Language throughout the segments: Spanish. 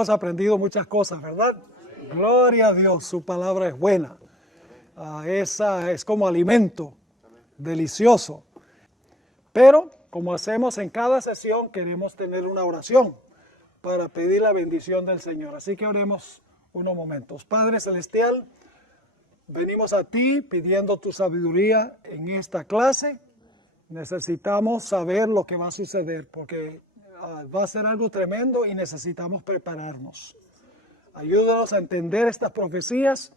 hemos aprendido muchas cosas, ¿verdad? Gloria a Dios, su palabra es buena. Esa es como alimento delicioso. Pero, como hacemos en cada sesión, queremos tener una oración para pedir la bendición del Señor. Así que oremos unos momentos. Padre Celestial, venimos a ti pidiendo tu sabiduría en esta clase. Necesitamos saber lo que va a suceder porque va a ser algo tremendo y necesitamos prepararnos. Ayúdanos a entender estas profecías.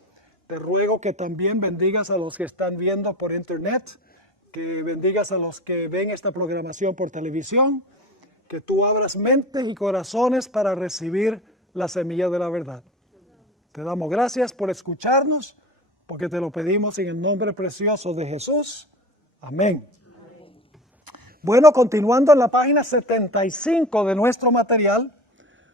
Te ruego que también bendigas a los que están viendo por internet, que bendigas a los que ven esta programación por televisión, que tú abras mentes y corazones para recibir la semilla de la verdad. Te damos gracias por escucharnos, porque te lo pedimos en el nombre precioso de Jesús. Amén. Bueno, continuando en la página 75 de nuestro material,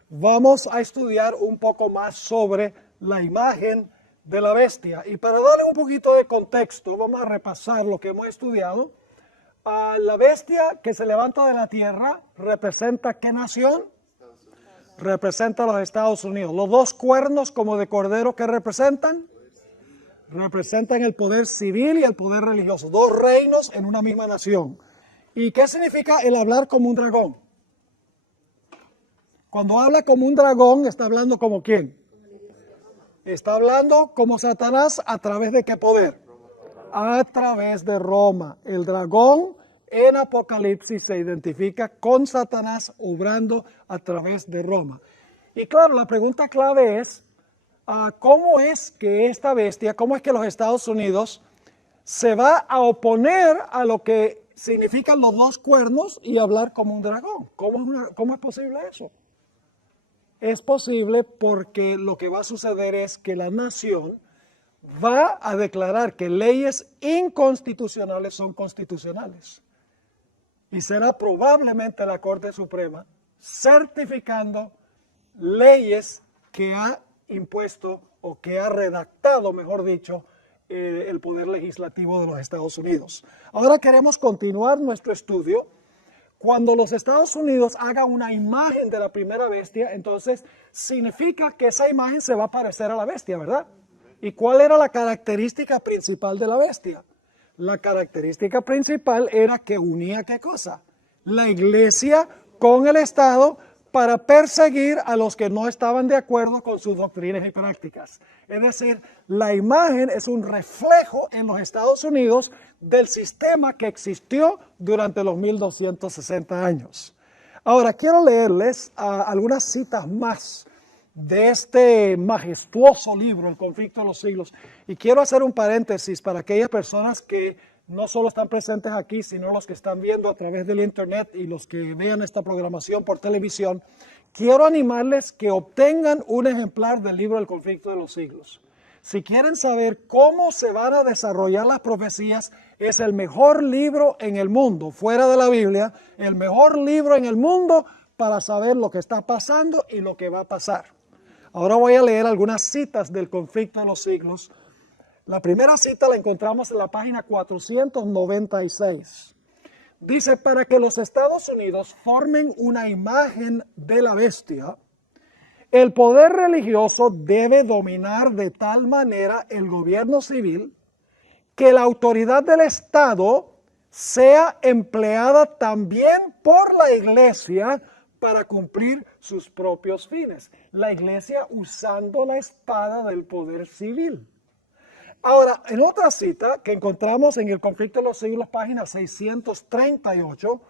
vamos a estudiar un poco más sobre la imagen de la bestia. Y para darle un poquito de contexto, vamos a repasar lo que hemos estudiado. La bestia que se levanta de la tierra representa ¿qué nación? Representa a los Estados Unidos. Los dos cuernos como de cordero, ¿qué representan? Representan el poder civil y el poder religioso. Dos reinos en una misma nación. ¿Y qué significa el hablar como un dragón? Cuando habla como un dragón, ¿está hablando como quién? Está hablando como Satanás, ¿a través de qué poder? A través de Roma. El dragón en Apocalipsis se identifica con Satanás obrando a través de Roma. Y claro, la pregunta clave es, ¿cómo es que esta bestia, cómo es que los Estados Unidos se va a oponer a lo que significan los dos cuernos y hablar como un dragón? ¿Cómo es posible eso? Es posible porque lo que va a suceder es que la nación va a declarar que leyes inconstitucionales son constitucionales. Y será probablemente la Corte Suprema certificando leyes que ha impuesto o que ha redactado, mejor dicho, el poder legislativo de los Estados Unidos. Ahora queremos continuar nuestro estudio. Cuando los Estados Unidos hagan una imagen de la primera bestia, entonces significa que esa imagen se va a parecer a la bestia, ¿verdad? ¿Y cuál era la característica principal de la bestia? La característica principal era que unía ¿qué cosa? La iglesia con el Estado para perseguir a los que no estaban de acuerdo con sus doctrinas y prácticas. Es decir, la imagen es un reflejo en los Estados Unidos del sistema que existió durante los 1260 años. Ahora, quiero leerles algunas citas más de este majestuoso libro, El conflicto de los siglos. Y quiero hacer un paréntesis para aquellas personas que no solo están presentes aquí, sino los que están viendo a través del internet y los que vean esta programación por televisión. Quiero animarles que obtengan un ejemplar del libro El conflicto de los siglos. Si quieren saber cómo se van a desarrollar las profecías, es el mejor libro en el mundo, fuera de la Biblia, el mejor libro en el mundo para saber lo que está pasando y lo que va a pasar. Ahora voy a leer algunas citas del conflicto de los siglos. La primera cita la encontramos en la página 496. Dice, para que los Estados Unidos formen una imagen de la bestia, el poder religioso debe dominar de tal manera el gobierno civil que la autoridad del Estado sea empleada también por la iglesia para cumplir sus propios fines. La iglesia usando la espada del poder civil. Ahora, en otra cita que encontramos en el conflicto de los siglos, página 638,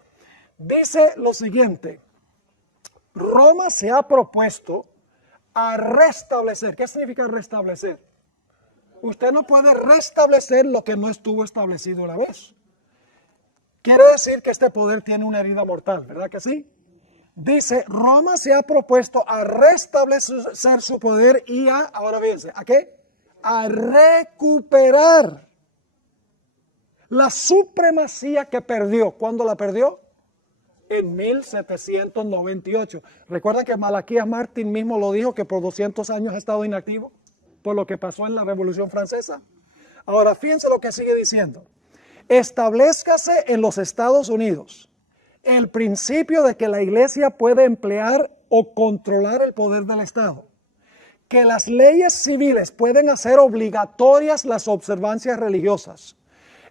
dice lo siguiente: Roma se ha propuesto a restablecer. ¿Qué significa restablecer? Usted no puede restablecer lo que no estuvo establecido una vez. Quiere decir que este poder tiene una herida mortal, ¿verdad que sí? Dice, Roma se ha propuesto a restablecer su poder y ahora fíjense, ¿a qué? A recuperar la supremacía que perdió. ¿Cuándo la perdió? En 1798. ¿Recuerdan que Malaquías Martín mismo lo dijo, que por 200 años ha estado inactivo por lo que pasó en la Revolución Francesa? Ahora, fíjense lo que sigue diciendo. Establezcase en los Estados Unidos el principio de que la iglesia puede emplear o controlar el poder del Estado. Que las leyes civiles pueden hacer obligatorias las observancias religiosas.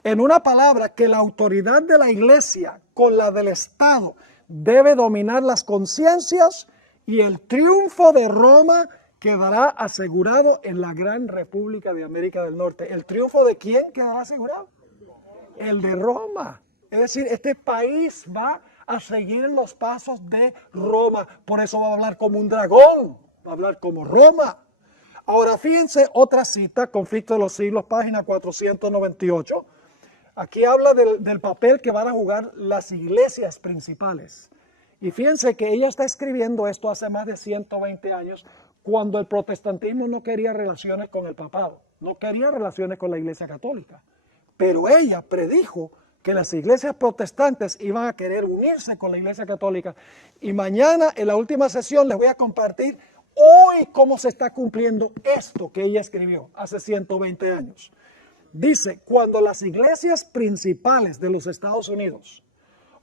En una palabra, que la autoridad de la Iglesia con la del Estado debe dominar las conciencias y el triunfo de Roma quedará asegurado en la gran República de América del Norte. ¿El triunfo de quién quedará asegurado? El de Roma. Es decir, este país va a seguir en los pasos de Roma. Por eso va a hablar como un dragón, va a hablar como Roma. Ahora fíjense otra cita, Conflicto de los Siglos, página 498. Aquí habla del papel que van a jugar las iglesias principales. Y fíjense que ella está escribiendo esto hace más de 120 años, cuando el protestantismo no quería relaciones con el papado, no quería relaciones con la Iglesia Católica. Pero ella predijo que las iglesias protestantes iban a querer unirse con la Iglesia Católica. Y mañana, en la última sesión, les voy a compartir hoy cómo se está cumpliendo esto que ella escribió hace 120 años. Dice, cuando las iglesias principales de los Estados Unidos,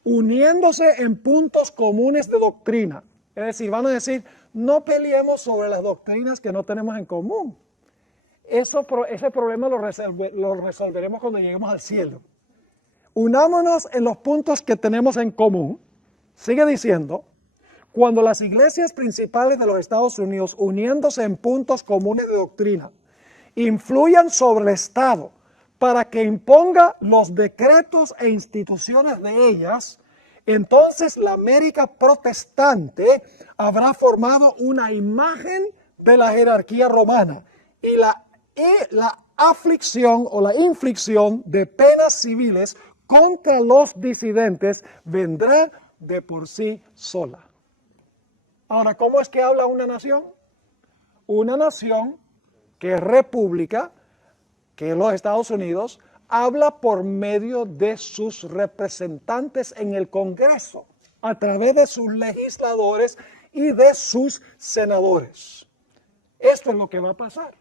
uniéndose en puntos comunes de doctrina, es decir, van a decir, no peleemos sobre las doctrinas que no tenemos en común. Ese problema lo resolveremos cuando lleguemos al cielo. Unámonos en los puntos que tenemos en común. Sigue diciendo, cuando las iglesias principales de los Estados Unidos, uniéndose en puntos comunes de doctrina, influyan sobre el Estado para que imponga los decretos e instituciones de ellas, entonces la América protestante habrá formado una imagen de la jerarquía romana y la aflicción o la inflicción de penas civiles contra los disidentes vendrá de por sí sola. Ahora, ¿cómo es que habla una nación? Una nación que es república, que es los Estados Unidos, habla por medio de sus representantes en el Congreso, a través de sus legisladores y de sus senadores. Esto es lo que va a pasar.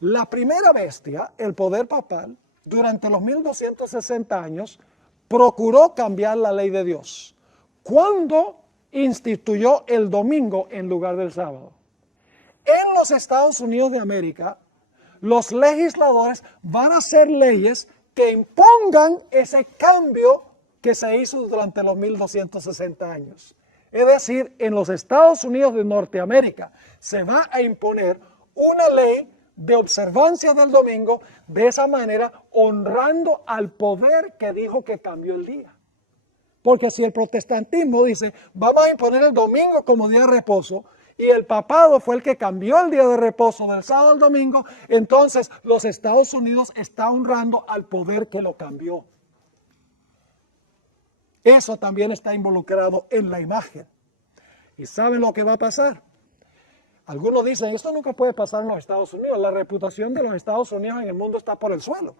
La primera bestia, el poder papal, durante los 1260 años, procuró cambiar la ley de Dios. ¿Cuándo instituyó el domingo en lugar del sábado? En los Estados Unidos de América, los legisladores van a hacer leyes que impongan ese cambio que se hizo durante los 1260 años. Es decir, en los Estados Unidos de Norteamérica se va a imponer una ley de observancia del domingo, de esa manera honrando al poder que dijo que cambió el día. Porque si el protestantismo dice, vamos a imponer el domingo como día de reposo, y el papado fue el que cambió el día de reposo del sábado al domingo, entonces los Estados Unidos están honrando al poder que lo cambió. Eso también está involucrado en la imagen. ¿Y saben lo que va a pasar? Algunos dicen, esto nunca puede pasar en los Estados Unidos. La reputación de los Estados Unidos en el mundo está por el suelo.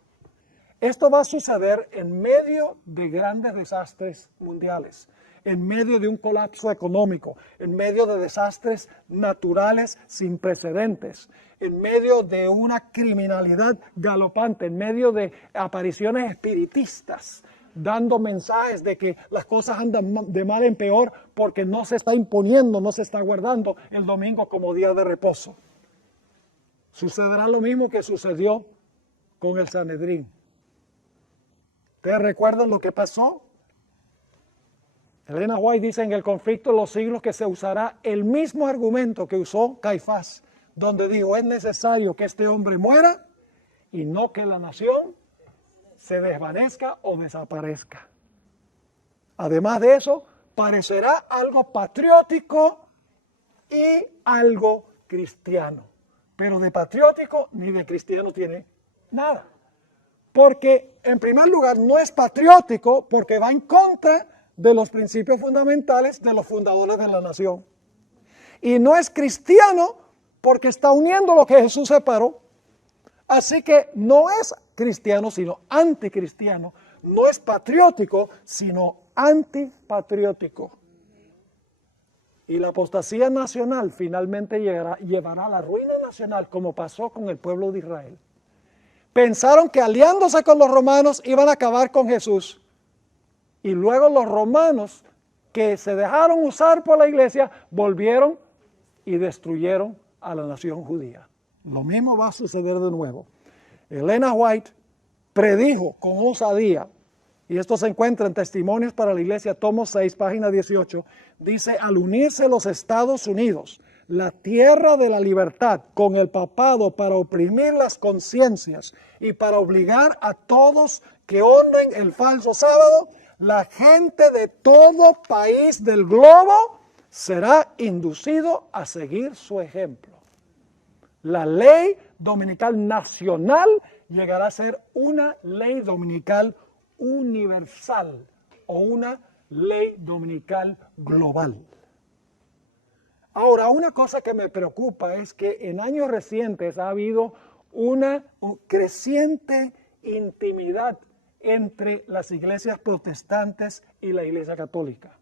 Esto va a suceder en medio de grandes desastres mundiales, en medio de un colapso económico, en medio de desastres naturales sin precedentes, en medio de una criminalidad galopante, en medio de apariciones espiritistas, dando mensajes de que las cosas andan de mal en peor porque no se está imponiendo, no se está guardando el domingo como día de reposo. Sucederá lo mismo que sucedió con el Sanedrín. ¿Ustedes recuerdan lo que pasó? Elena White dice en el Conflicto de los Siglos que se usará el mismo argumento que usó Caifás, donde dijo, es necesario que este hombre muera y no que la nación se desvanezca o desaparezca. Además de eso, parecerá algo patriótico y algo cristiano. Pero de patriótico ni de cristiano tiene nada. Porque, en primer lugar, no es patriótico porque va en contra de los principios fundamentales de los fundadores de la nación. Y no es cristiano porque está uniendo lo que Jesús separó. Así que no es cristiano, sino anticristiano. No es patriótico, sino antipatriótico. Y la apostasía nacional finalmente llevará a la ruina nacional, como pasó con el pueblo de Israel. Pensaron que aliándose con los romanos iban a acabar con Jesús. Y luego los romanos que se dejaron usar por la iglesia volvieron y destruyeron a la nación judía. Lo mismo va a suceder de nuevo. Elena White predijo con osadía, y esto se encuentra en Testimonios para la Iglesia, tomo 6, página 18, dice: al unirse los Estados Unidos, la tierra de la libertad, con el papado para oprimir las conciencias y para obligar a todos que honren el falso sábado, la gente de todo país del globo será inducido a seguir su ejemplo. La ley dominical nacional llegará a ser una ley dominical universal o una ley dominical global. Ahora, una cosa que me preocupa es que en años recientes ha habido una creciente intimidad entre las iglesias protestantes y la iglesia católica.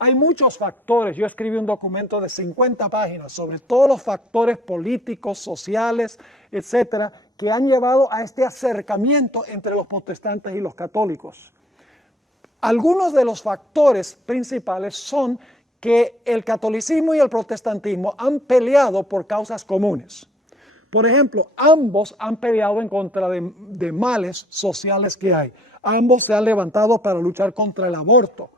Hay muchos factores. Yo escribí un documento de 50 páginas sobre todos los factores políticos, sociales, etcétera, que han llevado a este acercamiento entre los protestantes y los católicos. Algunos de los factores principales son que el catolicismo y el protestantismo han peleado por causas comunes. Por ejemplo, ambos han peleado en contra de males sociales que hay. Ambos se han levantado para luchar contra el aborto,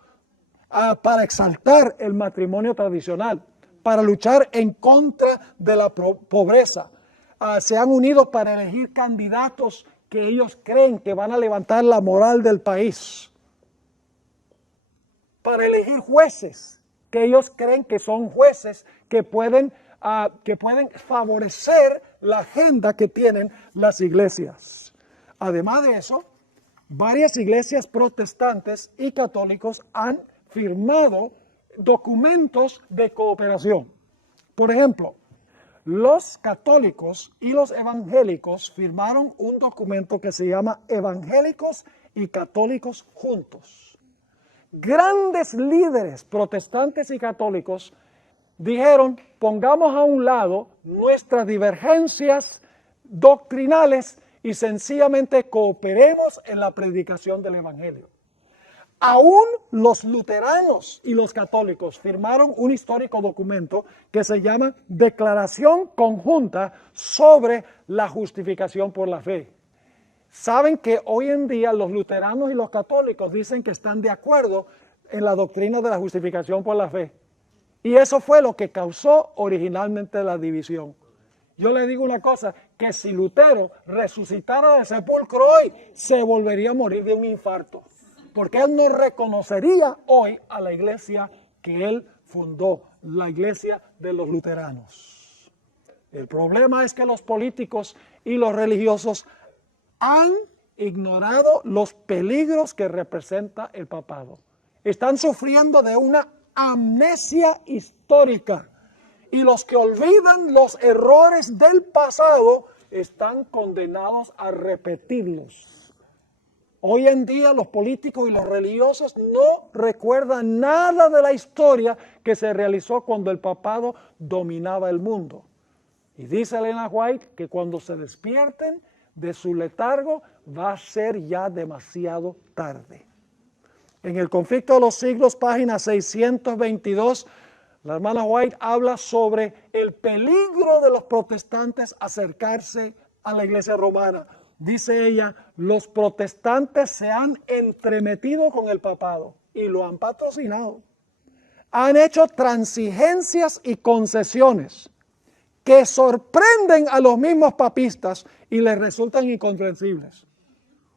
para exaltar el matrimonio tradicional, para luchar en contra de la pobreza. Se han unido para elegir candidatos que ellos creen que van a levantar la moral del país, para elegir jueces que ellos creen que son jueces que pueden favorecer la agenda que tienen las iglesias. Además de eso, varias iglesias protestantes y católicos han firmado documentos de cooperación. Por ejemplo, los católicos y los evangélicos firmaron un documento que se llama Evangélicos y Católicos Juntos. Grandes líderes protestantes y católicos dijeron: pongamos a un lado nuestras divergencias doctrinales y sencillamente cooperemos en la predicación del evangelio. Aún los luteranos y los católicos firmaron un histórico documento que se llama Declaración Conjunta sobre la Justificación por la Fe. Saben que hoy en día los luteranos y los católicos dicen que están de acuerdo en la doctrina de la justificación por la fe. Y eso fue lo que causó originalmente la división. Yo le digo una cosa, que si Lutero resucitara del sepulcro hoy, se volvería a morir de un infarto. Porque él no reconocería hoy a la iglesia que él fundó, la iglesia de los luteranos. El problema es que los políticos y los religiosos han ignorado los peligros que representa el papado. Están sufriendo de una amnesia histórica. Y los que olvidan los errores del pasado están condenados a repetirlos. Hoy en día los políticos y los religiosos no recuerdan nada de la historia que se realizó cuando el papado dominaba el mundo. Y dice Elena White que cuando se despierten de su letargo va a ser ya demasiado tarde. En el Conflicto de los Siglos, página 622, la hermana White habla sobre el peligro de los protestantes acercarse a la iglesia romana. Dice ella: los protestantes se han entremetido con el papado y lo han patrocinado. Han hecho transigencias y concesiones que sorprenden a los mismos papistas y les resultan incomprensibles.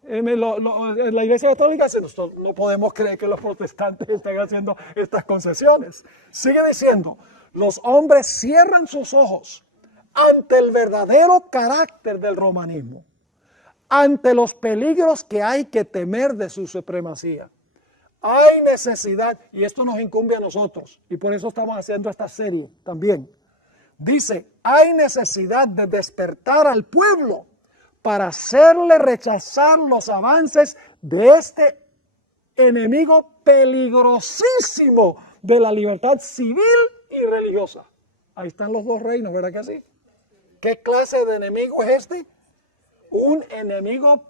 La iglesia católica dice: no podemos creer que los protestantes estén haciendo estas concesiones. Sigue diciendo: los hombres cierran sus ojos ante el verdadero carácter del romanismo, ante los peligros que hay que temer de su supremacía. Hay necesidad, y esto nos incumbe a nosotros, y por eso estamos haciendo esta serie también. Dice: hay necesidad de despertar al pueblo para hacerle rechazar los avances de este enemigo peligrosísimo de la libertad civil y religiosa. Ahí están los dos reinos, ¿verdad que sí? ¿Qué clase de enemigo es este? Un enemigo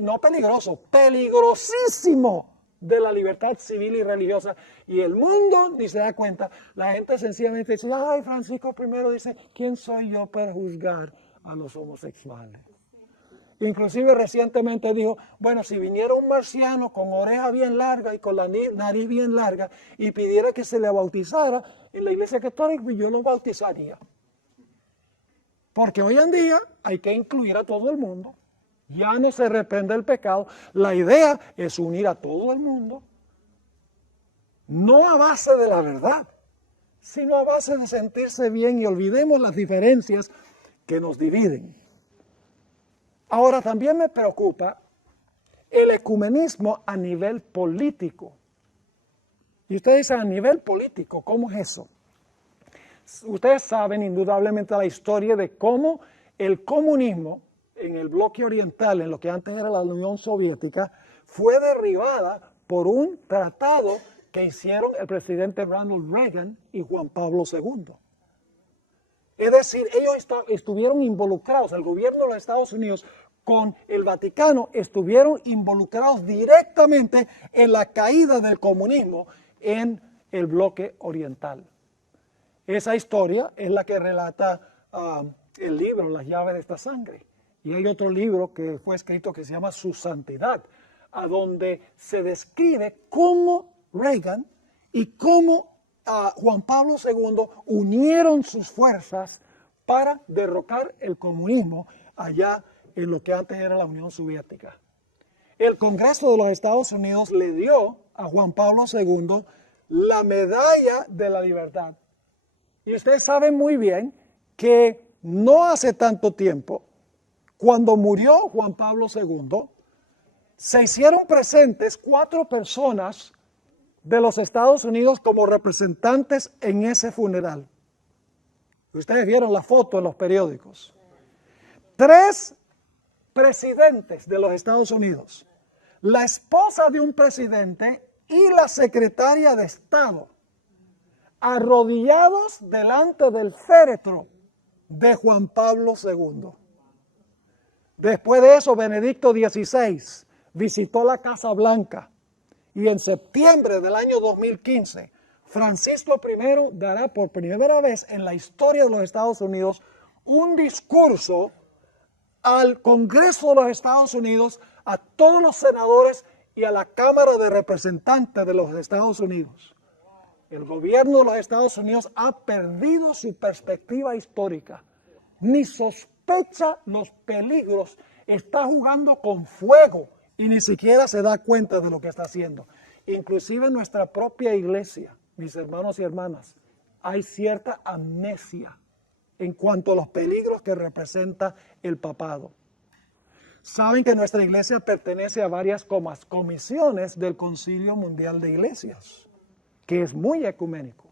no peligroso, peligrosísimo de la libertad civil y religiosa, y el mundo ni se da cuenta. La gente sencillamente dice, ay, Francisco I dice, ¿quién soy yo para juzgar a los homosexuales? Inclusive recientemente dijo, bueno, si viniera un marciano con oreja bien larga y con la nariz bien larga y pidiera que se le bautizara, en la iglesia católica yo lo bautizaría. Porque hoy en día hay que incluir a todo el mundo. Ya no se reprende el pecado. La idea es unir a todo el mundo. No a base de la verdad, sino a base de sentirse bien y olvidemos las diferencias que nos dividen. Ahora también me preocupa el ecumenismo a nivel político. Y ustedes dicen, a nivel político, ¿cómo es eso? Ustedes saben indudablemente la historia de cómo el comunismo en el bloque oriental, en lo que antes era la Unión Soviética, fue derribada por un tratado que hicieron el presidente Ronald Reagan y Juan Pablo II. Es decir, ellos estuvieron involucrados, el gobierno de los Estados Unidos con el Vaticano estuvieron involucrados directamente en la caída del comunismo en el bloque oriental. Esa historia es la que relata el libro Las llaves de esta sangre. Y hay otro libro que fue escrito que se llama Su Santidad, a donde se describe cómo Reagan y cómo Juan Pablo II unieron sus fuerzas para derrocar el comunismo allá en lo que antes era la Unión Soviética. El Congreso de los Estados Unidos le dio a Juan Pablo II la medalla de la libertad. Y ustedes saben muy bien que no hace tanto tiempo, cuando murió Juan Pablo II, se hicieron presentes 4 personas de los Estados Unidos como representantes en ese funeral. Ustedes vieron la foto en los periódicos. 3 presidentes de los Estados Unidos, la esposa de un presidente y la secretaria de Estado, arrodillados delante del féretro de Juan Pablo II. Después de eso, Benedicto XVI visitó la Casa Blanca y en septiembre del año 2015, Francisco I dará por primera vez en la historia de los Estados Unidos un discurso al Congreso de los Estados Unidos, a todos los senadores y a la Cámara de Representantes de los Estados Unidos. El gobierno de los Estados Unidos ha perdido su perspectiva histórica. Ni sospecha los peligros. Está jugando con fuego y ni siquiera se da cuenta de lo que está haciendo. Inclusive en nuestra propia iglesia, mis hermanos y hermanas, hay cierta amnesia en cuanto a los peligros que representa el papado. Saben que nuestra iglesia pertenece a varias comisiones del Concilio Mundial de Iglesias, que es muy ecuménico.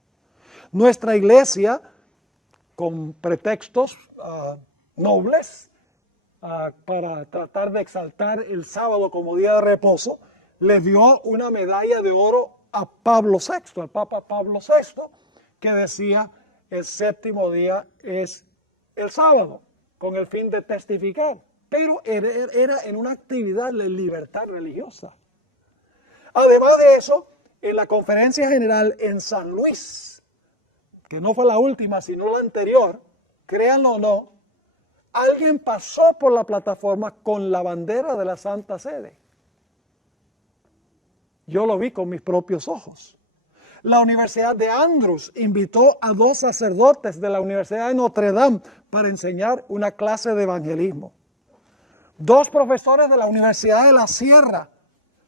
Nuestra iglesia, con pretextos nobles, para tratar de exaltar el sábado como día de reposo, le dio una medalla de oro a Pablo VI, al Papa Pablo VI, que decía el séptimo día es el sábado, con el fin de testificar. Pero era en una actividad de libertad religiosa. Además de eso, en la conferencia general en San Luis, que no fue la última, sino la anterior, créanlo o no, alguien pasó por la plataforma con la bandera de la Santa Sede. Yo lo vi con mis propios ojos. La Universidad de Andrews invitó a 2 sacerdotes de la Universidad de Notre Dame para enseñar una clase de evangelismo. 2 profesores de la Universidad de la Sierra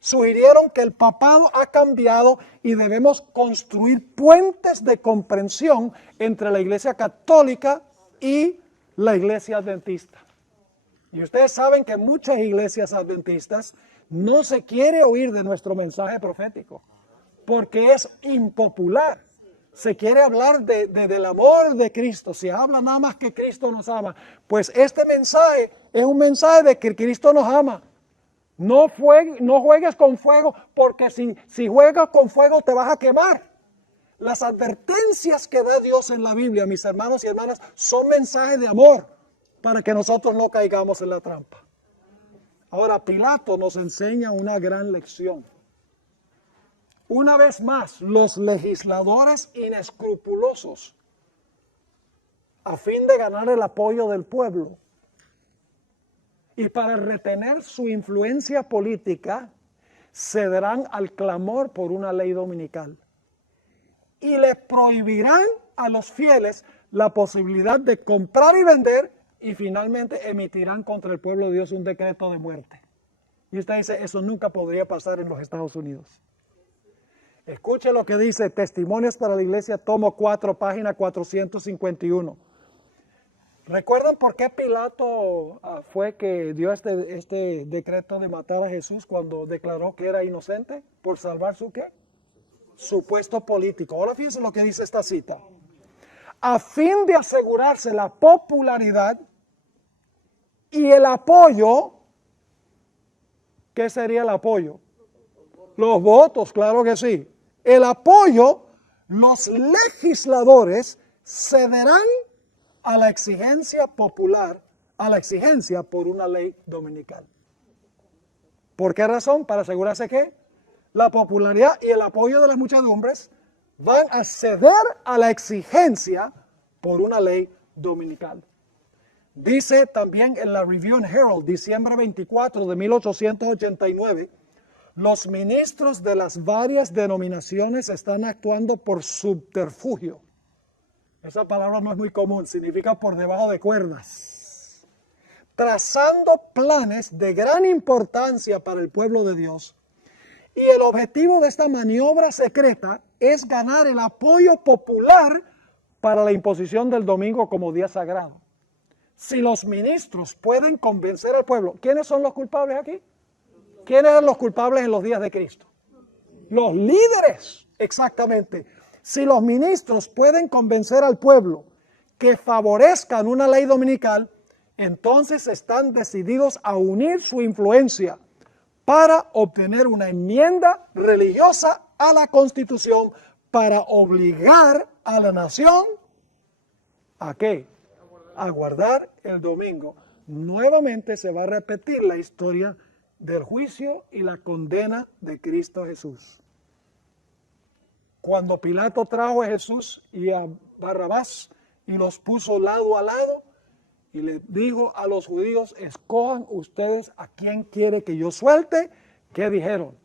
sugirieron que el papado ha cambiado y debemos construir puentes de comprensión entre la Iglesia Católica y la Iglesia Adventista. Y ustedes saben que muchas iglesias adventistas no se quiere oír de nuestro mensaje profético porque es impopular. Se quiere hablar del amor de Cristo. Se habla nada más que Cristo nos ama. Pues este mensaje es un mensaje de que Cristo nos ama. No juegues con fuego, porque si juegas con fuego te vas a quemar. Las advertencias que da Dios en la Biblia, mis hermanos y hermanas, son mensajes de amor para que nosotros no caigamos en la trampa. Ahora, Pilato nos enseña una gran lección. Una vez más, los legisladores inescrupulosos, a fin de ganar el apoyo del pueblo y para retener su influencia política, cederán al clamor por una ley dominical y le prohibirán a los fieles la posibilidad de comprar y vender, y finalmente emitirán contra el pueblo de Dios un decreto de muerte. Y usted dice, eso nunca podría pasar en los Estados Unidos. Escuche lo que dice Testimonios para la Iglesia, tomo 4, página 451. ¿Recuerdan por qué Pilato fue que dio este decreto de matar a Jesús cuando declaró que era inocente? ¿Por salvar su qué? Su puesto político. Ahora fíjense lo que dice esta cita. A fin de asegurarse la popularidad y el apoyo. ¿Qué sería el apoyo? Los votos, claro que sí. El apoyo, los legisladores cederán a la exigencia popular, a la exigencia por una ley dominical. ¿Por qué razón? Para asegurarse que la popularidad y el apoyo de las muchedumbres van a ceder a la exigencia por una ley dominical. Dice también en la Review and Herald, diciembre 24 de 1889, los ministros de las varias denominaciones están actuando por subterfugio. Esa palabra no es muy común, significa por debajo de cuerdas. Trazando planes de gran importancia para el pueblo de Dios. Y el objetivo de esta maniobra secreta es ganar el apoyo popular para la imposición del domingo como día sagrado. Si los ministros pueden convencer al pueblo, ¿quiénes son los culpables aquí? ¿Quiénes eran los culpables en los días de Cristo? Los líderes, exactamente. Si los ministros pueden convencer al pueblo que favorezcan una ley dominical, entonces están decididos a unir su influencia para obtener una enmienda religiosa a la Constitución para obligar a la nación ¿a qué? A guardar el domingo. Nuevamente se va a repetir la historia del juicio y la condena de Cristo Jesús. Cuando Pilato trajo a Jesús y a Barrabás y los puso lado a lado y le dijo a los judíos, escojan ustedes a quién quiere que yo suelte, ¿qué dijeron?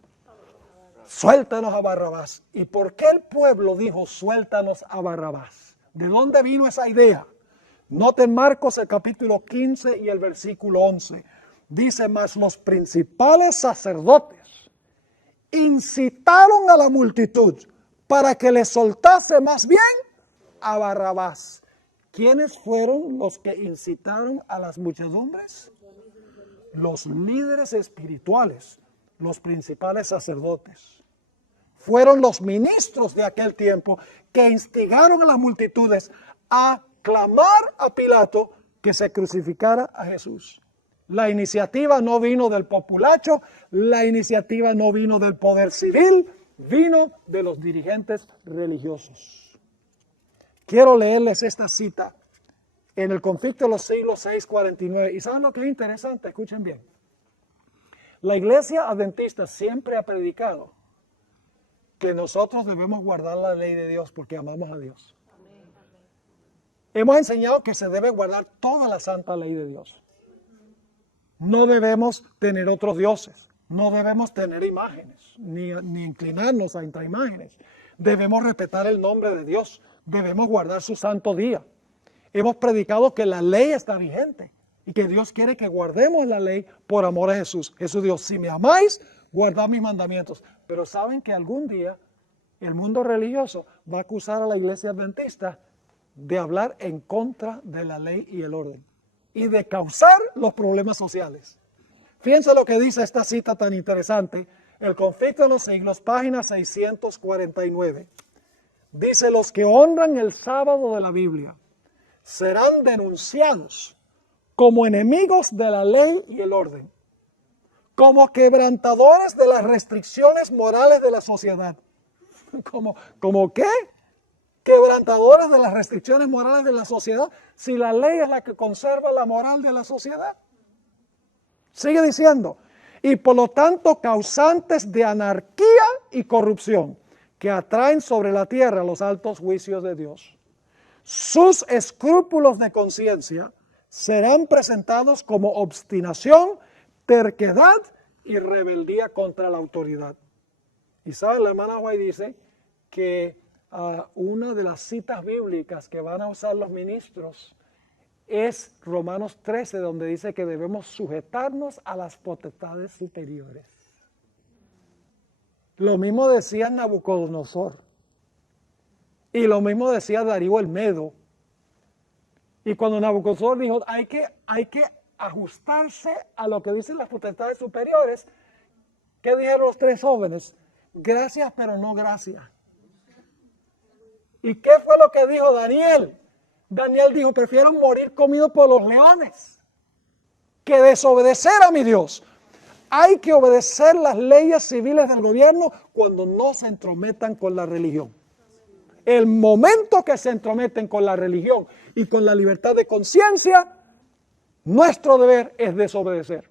Suéltanos a Barrabás. ¿Y por qué el pueblo dijo suéltanos a Barrabás? ¿De dónde vino esa idea? Noten Marcos el capítulo 15 y el versículo 11. Dice, mas los principales sacerdotes incitaron a la multitud para que le soltase más bien a Barrabás. ¿Quiénes fueron los que incitaron a las muchedumbres? Los líderes espirituales, los principales sacerdotes. Fueron los ministros de aquel tiempo que instigaron a las multitudes a clamar a Pilato que se crucificara a Jesús. La iniciativa no vino del populacho, la iniciativa no vino del poder civil, vino de los dirigentes religiosos. Quiero leerles esta cita en el conflicto de los siglos 649. ¿Y saben lo que es interesante? Escuchen bien. La iglesia adventista siempre ha predicado que nosotros debemos guardar la ley de Dios porque amamos a Dios. Hemos enseñado que se debe guardar toda la santa ley de Dios. No debemos tener otros dioses, no debemos tener imágenes, ni inclinarnos a imágenes. Debemos respetar el nombre de Dios, debemos guardar su santo día. Hemos predicado que la ley está vigente y que Dios quiere que guardemos la ley por amor a Jesús. Jesús dijo, si me amáis, guardad mis mandamientos. Pero saben que algún día el mundo religioso va a acusar a la iglesia adventista de hablar en contra de la ley y el orden y de causar los problemas sociales. Fíjense lo que dice esta cita tan interesante, el conflicto de los siglos, página 649. Dice, los que honran el sábado de la Biblia serán denunciados como enemigos de la ley y el orden, como quebrantadores de las restricciones morales de la sociedad. ¿Cómo qué? Quebrantadores de las restricciones morales de la sociedad, si la ley es la que conserva la moral de la sociedad. Sigue diciendo, y por lo tanto causantes de anarquía y corrupción, que atraen sobre la tierra los altos juicios de Dios. Sus escrúpulos de conciencia serán presentados como obstinación, terquedad y rebeldía contra la autoridad. Y saben, la hermana White dice que una de las citas bíblicas que van a usar los ministros es Romanos 13, donde dice que debemos sujetarnos a las potestades superiores. Lo mismo decía Nabucodonosor. Y lo mismo decía Darío el Medo. Y cuando Nabucodonosor dijo, hay que ajustarse a lo que dicen las potestades superiores, ¿qué dijeron los tres jóvenes? Gracias, pero no gracias. ¿Y qué fue lo que dijo Daniel? Daniel dijo, prefiero morir comido por los leones que desobedecer a mi Dios. Hay que obedecer las leyes civiles del gobierno cuando no se entrometan con la religión. El momento que se entrometen con la religión y con la libertad de conciencia, nuestro deber es desobedecer.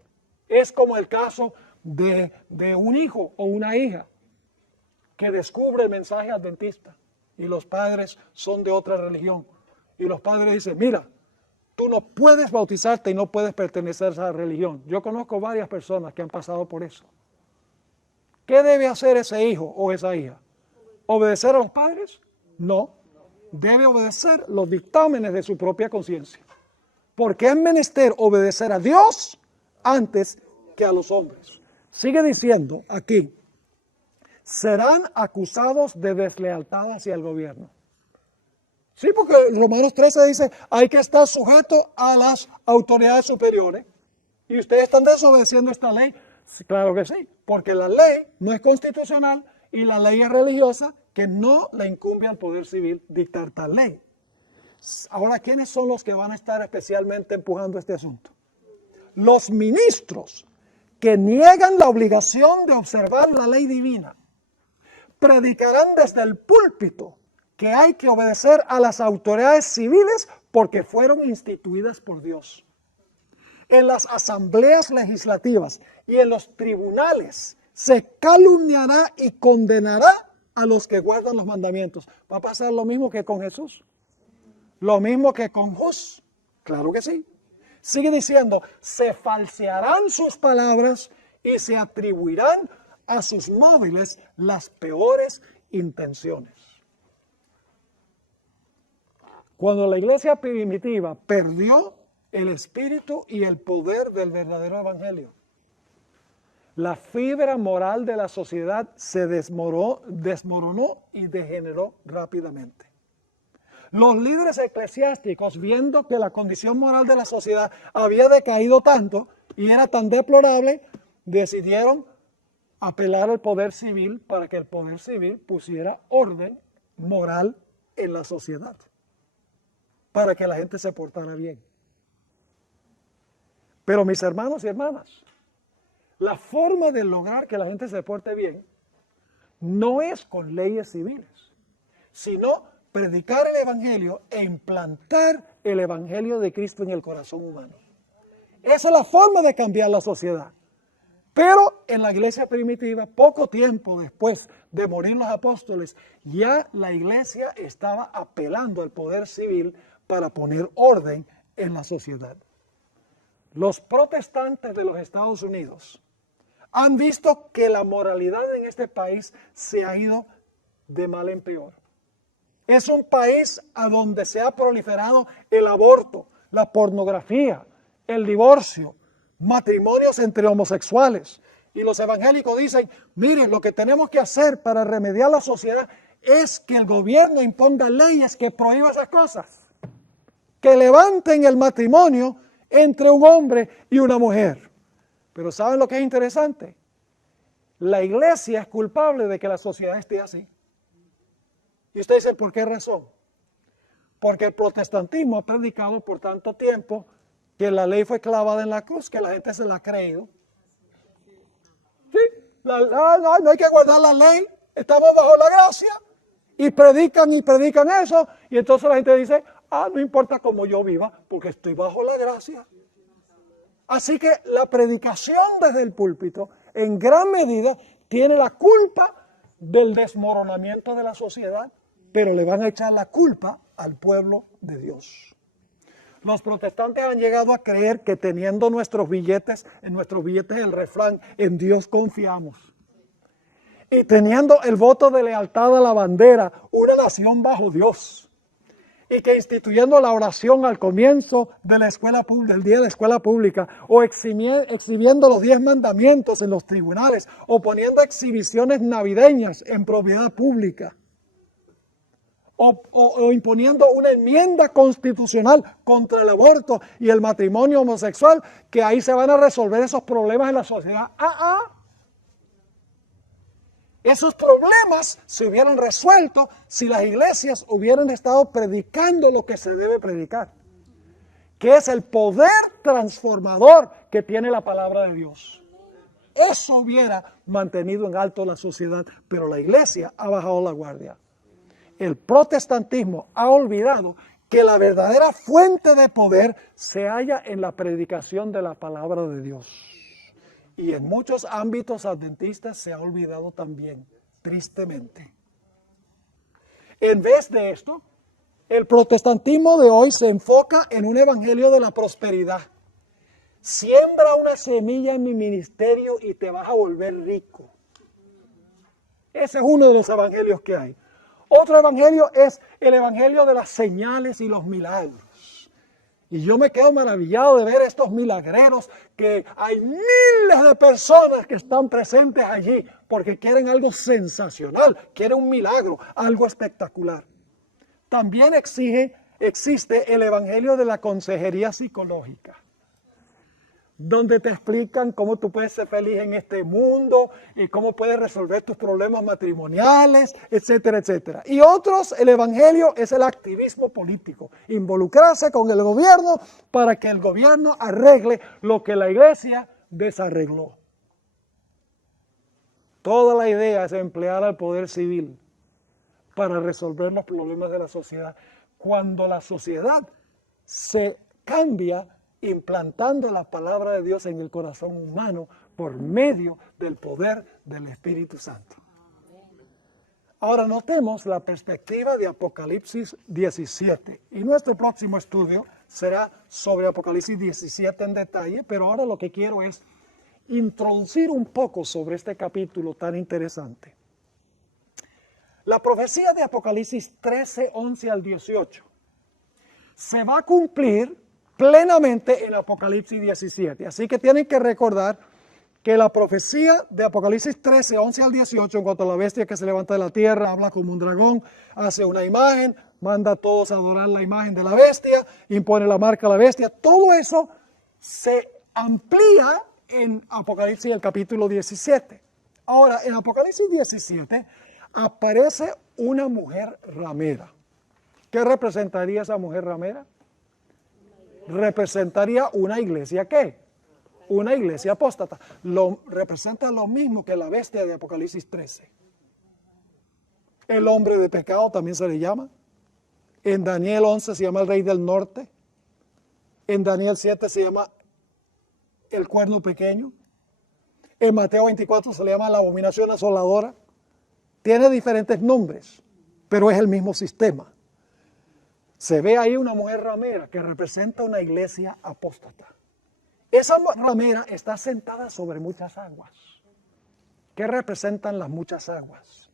Es como el caso de un hijo o una hija que descubre el mensaje adventista y los padres son de otra religión. Y los padres dicen, mira, tú no puedes bautizarte y no puedes pertenecer a esa religión. Yo conozco varias personas que han pasado por eso. ¿Qué debe hacer ese hijo o esa hija? ¿Obedecer a los padres? No. Debe obedecer los dictámenes de su propia conciencia. Porque es menester obedecer a Dios antes que a los hombres. Sigue diciendo aquí, serán acusados de deslealtad hacia el gobierno. Sí, porque Romanos 13 dice, hay que estar sujeto a las autoridades superiores. ¿Y ustedes están desobedeciendo esta ley? Sí, claro que sí, porque la ley no es constitucional y la ley es religiosa, que no le incumbe al poder civil dictar tal ley. Ahora, ¿quiénes son los que van a estar especialmente empujando este asunto? Los ministros que niegan la obligación de observar la ley divina predicarán desde el púlpito que hay que obedecer a las autoridades civiles porque fueron instituidas por Dios. En las asambleas legislativas y en los tribunales se calumniará y condenará a los que guardan los mandamientos. ¿Va a pasar lo mismo que con Jesús? ¿Lo mismo que con Jos? Claro que sí. Sigue diciendo, se falsearán sus palabras y se atribuirán a sus móviles las peores intenciones. Cuando la iglesia primitiva perdió el espíritu y el poder del verdadero evangelio, la fibra moral de la sociedad se desmoronó y degeneró rápidamente. Los líderes eclesiásticos, viendo que la condición moral de la sociedad había decaído tanto y era tan deplorable, decidieron apelar al poder civil para que el poder civil pusiera orden moral en la sociedad, para que la gente se portara bien. Pero mis hermanos y hermanas, la forma de lograr que la gente se porte bien no es con leyes civiles, sino predicar el evangelio e implantar el evangelio de Cristo en el corazón humano. Esa es la forma de cambiar la sociedad. Pero en la iglesia primitiva, poco tiempo después de morir los apóstoles, ya la iglesia estaba apelando al poder civil para poner orden en la sociedad. Los protestantes de los Estados Unidos han visto que la moralidad en este país se ha ido de mal en peor. Es un país a donde se ha proliferado el aborto, la pornografía, el divorcio, matrimonios entre homosexuales. Y los evangélicos dicen, miren, lo que tenemos que hacer para remediar la sociedad es que el gobierno imponga leyes que prohíban esas cosas. Que levanten el matrimonio entre un hombre y una mujer. Pero ¿saben lo que es interesante? La iglesia es culpable de que la sociedad esté así. Y usted dice, ¿por qué razón? Porque el protestantismo ha predicado por tanto tiempo que la ley fue clavada en la cruz, que la gente se la ha creído. Sí, no hay que guardar la ley, estamos bajo la gracia. Y predican eso, y entonces la gente dice, no importa cómo yo viva, porque estoy bajo la gracia. Así que la predicación desde el púlpito, en gran medida, tiene la culpa del desmoronamiento de la sociedad, pero le van a echar la culpa al pueblo de Dios. Los protestantes han llegado a creer que teniendo en nuestros billetes el refrán, en Dios confiamos. Y teniendo el voto de lealtad a la bandera, una nación bajo Dios. Y que instituyendo la oración al comienzo de la escuela pública, del día de la escuela pública, o exhibiendo los 10 mandamientos en los tribunales, o poniendo exhibiciones navideñas en propiedad pública, o imponiendo una enmienda constitucional contra el aborto y el matrimonio homosexual, que ahí se van a resolver esos problemas en la sociedad. Esos problemas se hubieran resuelto si las iglesias hubieran estado predicando lo que se debe predicar, que es el poder transformador que tiene la palabra de Dios. Eso hubiera mantenido en alto la sociedad, pero la iglesia ha bajado la guardia. El protestantismo ha olvidado que la verdadera fuente de poder se halla en la predicación de la palabra de Dios. Y en muchos ámbitos adventistas se ha olvidado también, tristemente. En vez de esto, el protestantismo de hoy se enfoca en un evangelio de la prosperidad. Siembra una semilla en mi ministerio y te vas a volver rico. Ese es uno de los evangelios que hay. Otro evangelio es el evangelio de las señales y los milagros. Y yo me quedo maravillado de ver estos milagreros, que hay miles de personas que están presentes allí porque quieren algo sensacional, quieren un milagro, algo espectacular. También existe el evangelio de la consejería psicológica, donde te explican cómo tú puedes ser feliz en este mundo y cómo puedes resolver tus problemas matrimoniales, etcétera, etcétera. Y otros, el evangelio es el activismo político, involucrarse con el gobierno para que el gobierno arregle lo que la iglesia desarregló. Toda la idea es emplear al poder civil para resolver los problemas de la sociedad, cuando la sociedad se cambia implantando la palabra de Dios en el corazón humano por medio del poder del Espíritu Santo. Ahora notemos la perspectiva de Apocalipsis 17. Y nuestro próximo estudio será sobre Apocalipsis 17 en detalle, pero ahora lo que quiero es introducir un poco sobre este capítulo tan interesante. La profecía de Apocalipsis 13, 11 al 18 se va a cumplir plenamente en Apocalipsis 17. Así que tienen que recordar que la profecía de Apocalipsis 13, 11 al 18, en cuanto a la bestia que se levanta de la tierra, habla como un dragón, hace una imagen, manda a todos a adorar la imagen de la bestia, impone la marca a la bestia, todo eso se amplía en Apocalipsis el capítulo 17. Ahora, en Apocalipsis 17 aparece una mujer ramera. ¿Qué representaría esa mujer ramera? Representaría una iglesia, ¿qué? Una iglesia apóstata. Representa lo mismo que la bestia de Apocalipsis 13. El hombre de pecado también se le llama. En Daniel 11 se llama el rey del norte. En Daniel 7 se llama el cuerno pequeño. En Mateo 24 se le llama la abominación asoladora. Tiene diferentes nombres, pero es el mismo sistema. Se ve ahí una mujer ramera que representa una iglesia apóstata. Esa ramera está sentada sobre muchas aguas. ¿Qué representan las muchas aguas?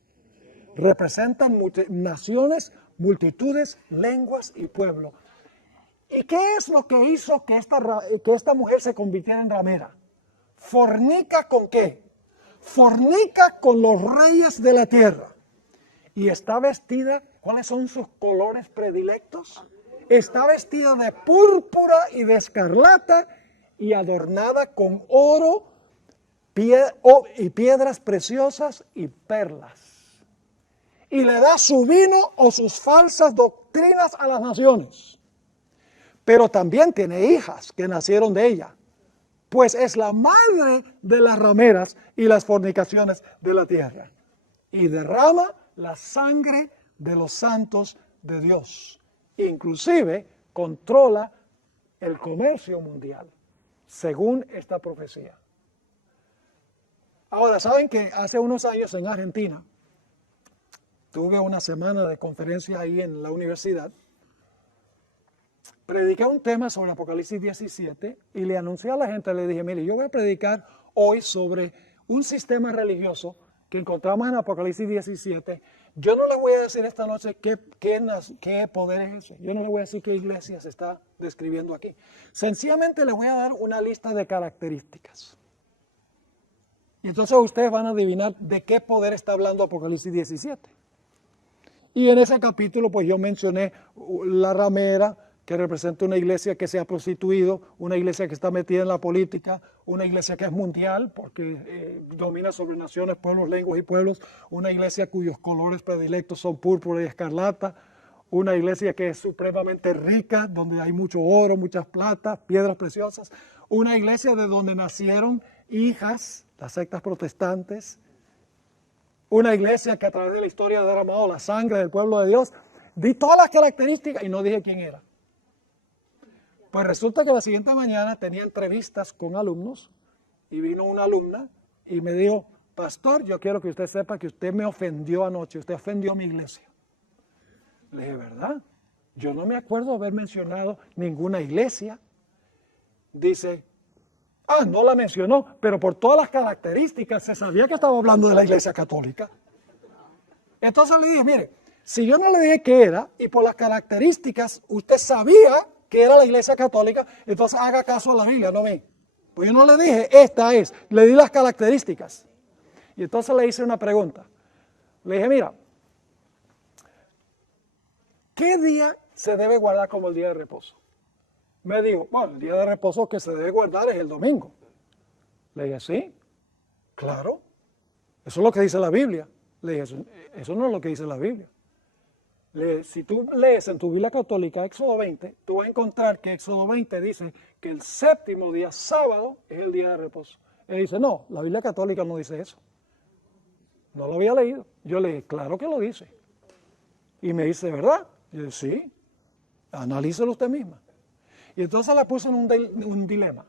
Representan naciones, multitudes, lenguas y pueblos. ¿Y qué es lo que hizo que esta mujer se convirtiera en ramera? ¿Fornica con qué? Fornica con los reyes de la tierra. Y está vestida, ¿cuáles son sus colores predilectos? Está vestida de púrpura y de escarlata y adornada con oro y piedras preciosas y perlas. Y le da su vino o sus falsas doctrinas a las naciones. Pero también tiene hijas que nacieron de ella, pues es la madre de las rameras y las fornicaciones de la tierra. Y derrama la sangre de los santos de Dios. Inclusive controla el comercio mundial, según esta profecía. Ahora, ¿saben que hace unos años en Argentina tuve una semana de conferencia ahí en la universidad. Prediqué un tema sobre Apocalipsis 17 y le anuncié a la gente, le dije, mire, yo voy a predicar hoy sobre un sistema religioso que encontramos en Apocalipsis 17. Yo no le voy a decir esta noche qué poder es ese. Yo no le voy a decir qué iglesia se está describiendo aquí. Sencillamente le voy a dar una lista de características. Y entonces ustedes van a adivinar de qué poder está hablando Apocalipsis 17. Y en ese capítulo pues yo mencioné la ramera, que representa una iglesia que se ha prostituido, una iglesia que está metida en la política, una iglesia que es mundial porque domina sobre naciones, pueblos, lenguas y pueblos, una iglesia cuyos colores predilectos son púrpura y escarlata, una iglesia que es supremamente rica, donde hay mucho oro, muchas platas, piedras preciosas, una iglesia de donde nacieron hijas, las sectas protestantes, una iglesia que a través de la historia ha derramado la sangre del pueblo de Dios. Di todas las características y no dije quién era. Pues resulta que la siguiente mañana tenía entrevistas con alumnos y vino una alumna y me dijo, pastor, yo quiero que usted sepa que usted me ofendió anoche, usted ofendió a mi iglesia. Le dije, ¿verdad? Yo no me acuerdo haber mencionado ninguna iglesia. Dice, no la mencionó, pero por todas las características se sabía que estaba hablando de la iglesia católica. Entonces le dije, mire, si yo no le dije qué era y por las características usted sabía que era la iglesia católica, entonces haga caso a la Biblia, no a mí. Pues yo no le dije, esta es, le di las características. Y entonces le hice una pregunta. Le dije, mira, ¿qué día se debe guardar como el día de reposo? Me dijo, bueno, el día de reposo que se debe guardar es el domingo. Le dije, ¿sí? Claro. Eso es lo que dice la Biblia. Le dije, eso no es lo que dice la Biblia. Si tú lees en tu Biblia católica Éxodo 20, tú vas a encontrar que Éxodo 20 dice que el séptimo día, sábado, es el día de reposo. Él dice, no, la Biblia católica no dice eso. No lo había leído. Yo le dije, claro que lo dice. Y me dice, ¿verdad? Y yo dije, sí, analícelo usted misma. Y entonces la puse en un dilema.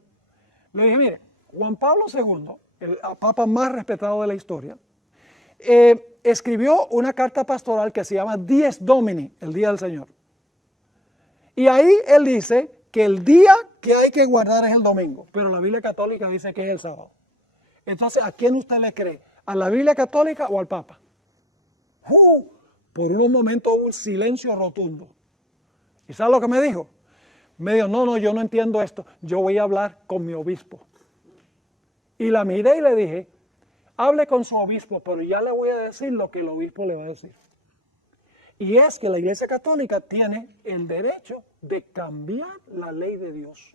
Le dije, mire, Juan Pablo II, el papa más respetado de la historia, escribió una carta pastoral que se llama Dies Domini, el Día del Señor. Y ahí él dice que el día que hay que guardar es el domingo, pero la Biblia católica dice que es el sábado. Entonces, ¿a quién usted le cree? ¿A la Biblia católica o al Papa? Por un momento hubo un silencio rotundo. ¿Y sabe lo que me dijo? Me dijo, no, yo no entiendo esto, yo voy a hablar con mi obispo. Y la miré y le dije, hable con su obispo, pero ya le voy a decir lo que el obispo le va a decir. Y es que la Iglesia Católica tiene el derecho de cambiar la ley de Dios,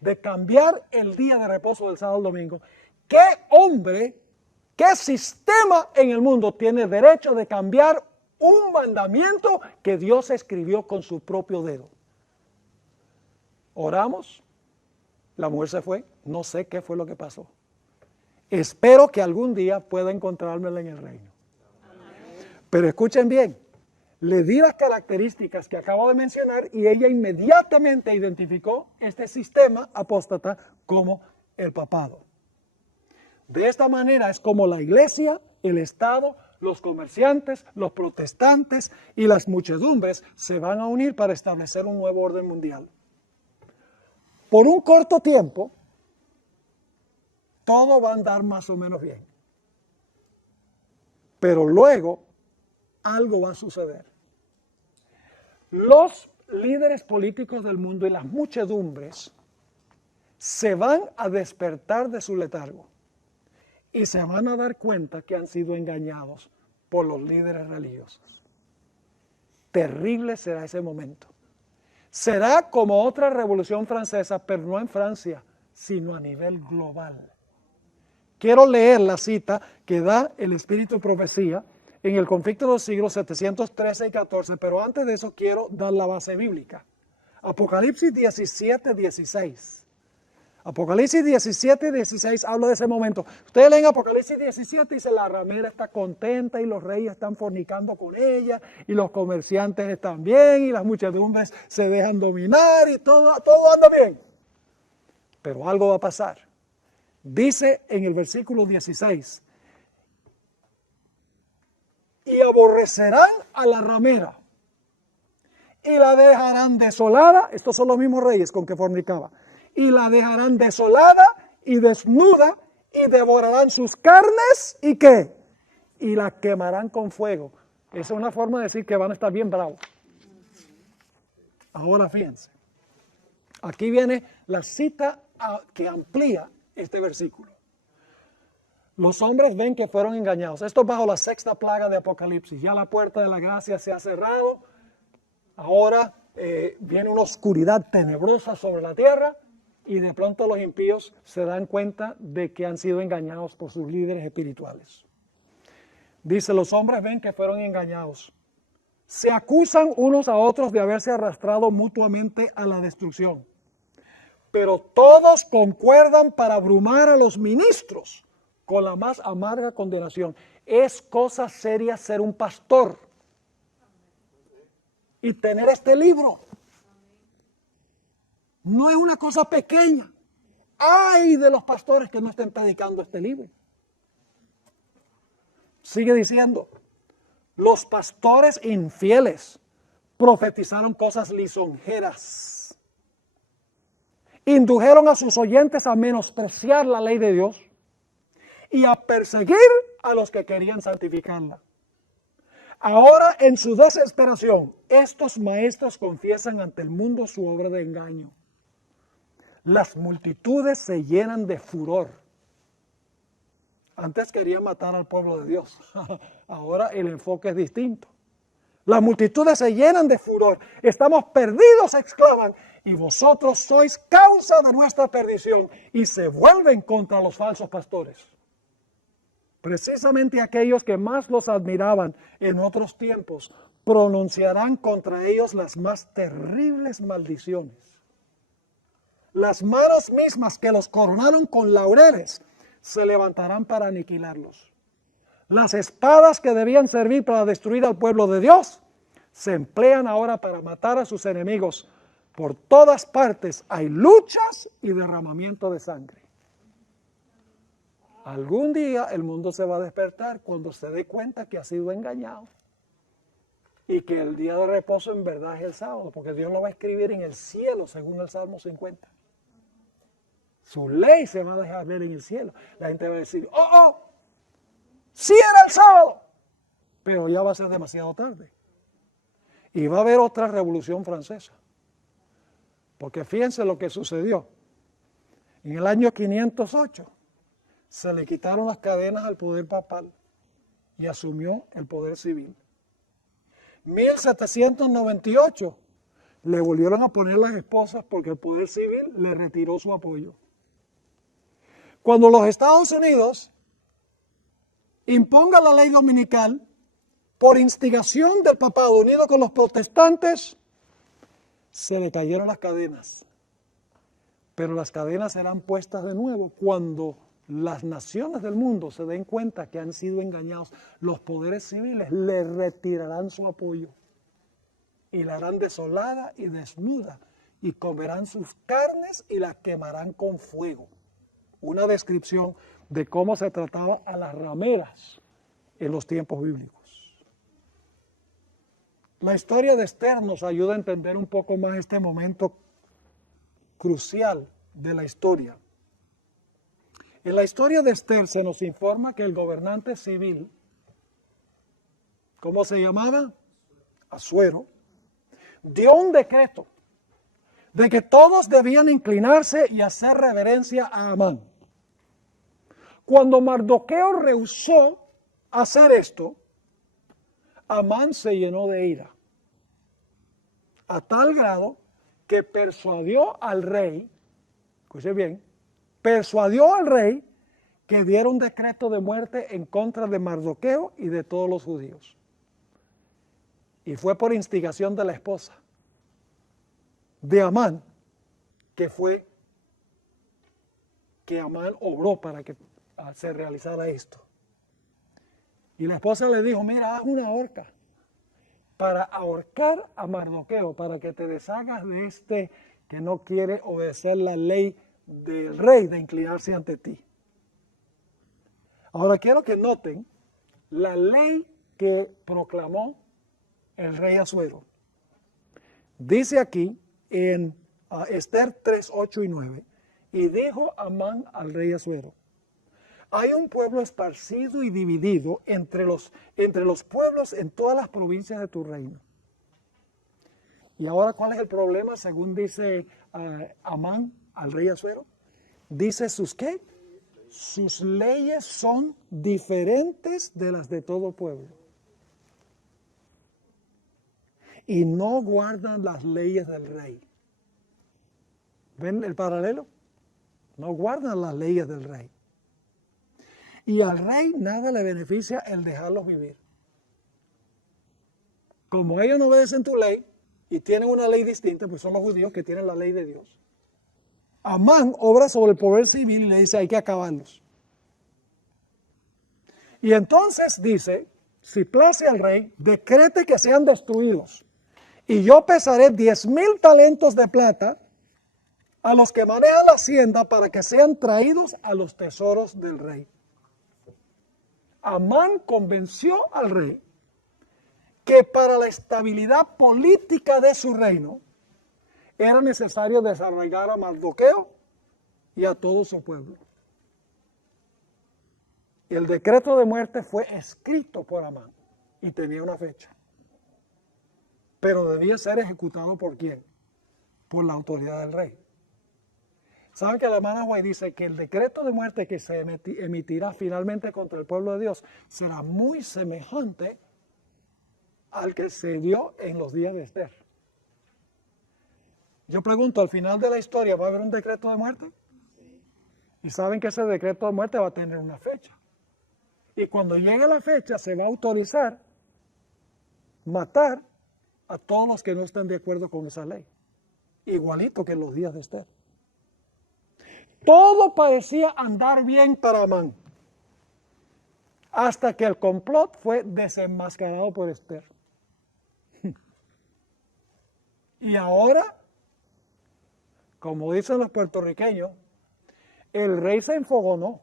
de cambiar el día de reposo del sábado al domingo. ¿Qué hombre, qué sistema en el mundo tiene derecho de cambiar un mandamiento que Dios escribió con su propio dedo? Oramos, la mujer se fue, no sé qué fue lo que pasó. Espero que algún día pueda encontrármela en el reino. Pero escuchen bien, le di las características que acabo de mencionar y ella inmediatamente identificó este sistema apóstata como el papado. De esta manera es como la iglesia, el Estado, los comerciantes, los protestantes y las muchedumbres se van a unir para establecer un nuevo orden mundial. Por un corto tiempo, todo va a andar más o menos bien. Pero luego, algo va a suceder. Los líderes políticos del mundo y las muchedumbres se van a despertar de su letargo y se van a dar cuenta que han sido engañados por los líderes religiosos. Terrible será ese momento. Será como otra revolución francesa, pero no en Francia, sino a nivel global. Quiero leer la cita que da el Espíritu de Profecía en el conflicto de los siglos 713 y 14, pero antes de eso quiero dar la base bíblica. Apocalipsis 17, 16. Apocalipsis 17 y 16 habla de ese momento. Ustedes leen Apocalipsis 17 y dice la ramera está contenta y los reyes están fornicando con ella y los comerciantes están bien y las muchedumbres se dejan dominar y todo anda bien. Pero algo va a pasar. Dice en el versículo 16, y aborrecerán a la ramera y la dejarán desolada. Estos son los mismos reyes con que fornicaba. Y la dejarán desolada y desnuda y devorarán sus carnes y ¿qué? Y la quemarán con fuego. Esa es una forma de decir que van a estar bien bravos. Ahora fíjense. Aquí viene la cita que amplía este versículo. Los hombres ven que fueron engañados. Esto es bajo la sexta plaga de Apocalipsis. Ya la puerta de la gracia se ha cerrado. Ahora viene una oscuridad tenebrosa sobre la tierra y de pronto los impíos se dan cuenta de que han sido engañados por sus líderes espirituales. Dice, los hombres ven que fueron engañados. Se acusan unos a otros de haberse arrastrado mutuamente a la destrucción. Pero todos concuerdan para abrumar a los ministros con la más amarga condenación. Es cosa seria ser un pastor y tener este libro. No es una cosa pequeña. ¡Ay de los pastores que no estén predicando este libro! Sigue diciendo, los pastores infieles profetizaron cosas lisonjeras. Indujeron a sus oyentes a menospreciar la ley de Dios y a perseguir a los que querían santificarla. Ahora, en su desesperación, estos maestros confiesan ante el mundo su obra de engaño. Las multitudes se llenan de furor. Antes querían matar al pueblo de Dios. Ahora el enfoque es distinto. Las multitudes se llenan de furor. Estamos perdidos, exclaman, y vosotros sois causa de nuestra perdición. Y se vuelven contra los falsos pastores. Precisamente aquellos que más los admiraban en otros tiempos pronunciarán contra ellos las más terribles maldiciones. Las manos mismas que los coronaron con laureles se levantarán para aniquilarlos. Las espadas que debían servir para destruir al pueblo de Dios se emplean ahora para matar a sus enemigos. Por todas partes hay luchas y derramamiento de sangre. Algún día el mundo se va a despertar cuando se dé cuenta que ha sido engañado y que el día de reposo en verdad es el sábado, porque Dios lo va a escribir en el cielo según el Salmo 50. Su ley se va a dejar ver en el cielo. La gente va a decir, sí era el sábado, pero ya va a ser demasiado tarde. Y va a haber otra revolución francesa. Porque fíjense lo que sucedió. En el año 508 se le quitaron las cadenas al poder papal y asumió el poder civil. 1798 le volvieron a poner las esposas porque el poder civil le retiró su apoyo. Cuando los Estados Unidos impongan la ley dominical por instigación del papado unido con los protestantes, se le cayeron las cadenas. Pero las cadenas serán puestas de nuevo cuando las naciones del mundo se den cuenta que han sido engañados. Los poderes civiles le retirarán su apoyo y la harán desolada y desnuda y comerán sus carnes y las quemarán con fuego. Una descripción de cómo se trataba a las rameras en los tiempos bíblicos. La historia de Esther nos ayuda a entender un poco más este momento crucial de la historia. En la historia de Esther se nos informa que el gobernante civil, ¿cómo se llamaba? Asuero, dio un decreto de que todos debían inclinarse y hacer reverencia a Amán. Cuando Mardoqueo rehusó hacer esto, Amán se llenó de ira, a tal grado que persuadió al rey, escuche bien, persuadió al rey que diera un decreto de muerte en contra de Mardoqueo y de todos los judíos. Y fue por instigación de la esposa de Amán que Amán obró para que se realizara esto. Y la esposa le dijo, mira, haz una horca para ahorcar a Mardoqueo, para que te deshagas de este que no quiere obedecer la ley del rey de inclinarse ante ti. Ahora quiero que noten la ley que proclamó el rey Asuero. Dice aquí en Esther 3, 8 y 9, y dijo Amán al rey Asuero: hay un pueblo esparcido y dividido entre los pueblos en todas las provincias de tu reino. Y ahora, ¿cuál es el problema según dice Amán al rey Asuero? Dice sus ¿qué? Sus leyes son diferentes de las de todo pueblo. Y no guardan las leyes del rey. ¿Ven el paralelo? No guardan las leyes del rey. Y al rey nada le beneficia el dejarlos vivir. Como ellos no obedecen tu ley y tienen una ley distinta, pues son los judíos que tienen la ley de Dios. Amán obra sobre el poder civil y le dice: hay que acabarlos. Y entonces dice: si place al rey, decrete que sean destruidos. Y yo pesaré 10,000 talentos de plata a los que manejan la hacienda para que sean traídos a los tesoros del rey. Amán convenció al rey que para la estabilidad política de su reino era necesario desarraigar a Mardoqueo y a todo su pueblo. Y el decreto de muerte fue escrito por Amán y tenía una fecha. Pero debía ser ejecutado ¿por quién? Por la autoridad del rey. ¿Saben que la hermana White dice que el decreto de muerte que se emitirá finalmente contra el pueblo de Dios será muy semejante al que se dio en los días de Esther? Yo pregunto, ¿al final de la historia va a haber un decreto de muerte? Y saben que ese decreto de muerte va a tener una fecha. Y cuando llegue la fecha se va a autorizar matar a todos los que no estén de acuerdo con esa ley. Igualito que en los días de Esther. Todo parecía andar bien para Amán, hasta que el complot fue desenmascarado por Esther. Y ahora, como dicen los puertorriqueños, el rey se enfogonó,